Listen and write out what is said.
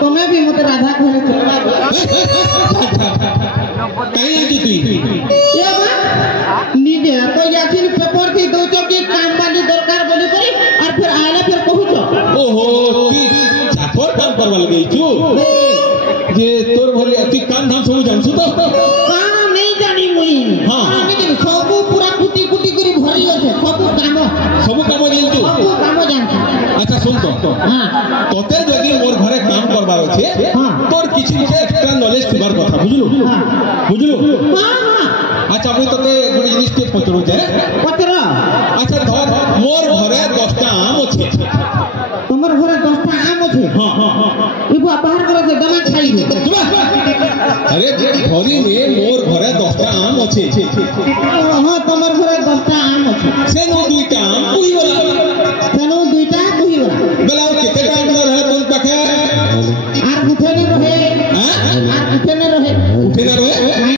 तुम्हें भी मुझे राधा को निजे तो यासिन पेपर थी दो चौकी काम वाली दरकार बोली करी और फिर आला फिर कहू तो ओहो ती चाकर काम करवाल गई छु जे तोर भले अति काम धाम सब जानसु तो हां नहीं जानी मुई हां लेकिन सब पूरा कुटी कुटी करी भरी আছে सब काम जानसु सब काम जानसु अच्छा सुन तो हां तोते जगी मोर घरे काम करबार আছে तोर किछि एक्स्ट्रा नॉलेज थिबार कथा बुझलु बुझलु हां हां अच्छा मुई तोते गुडी जिनिस के पचरू जे पचरा अच्छा धर मोर घरे 10 टा आम अछि तुम्हार घरे 10 टा आम अछि हां हां हां ई बाहर करे से दमा खाई दे अरे घरी में मोर घरे 10 टा आम अछि हां तुम्हार घरे 10 टा आम अछि से नो दुईटा आम कुई वाला सेनो दुईटा कुई वाला बेला केते टाइम न रहे तोन पाखे आर उठे न रहे हां आर उठे न रहे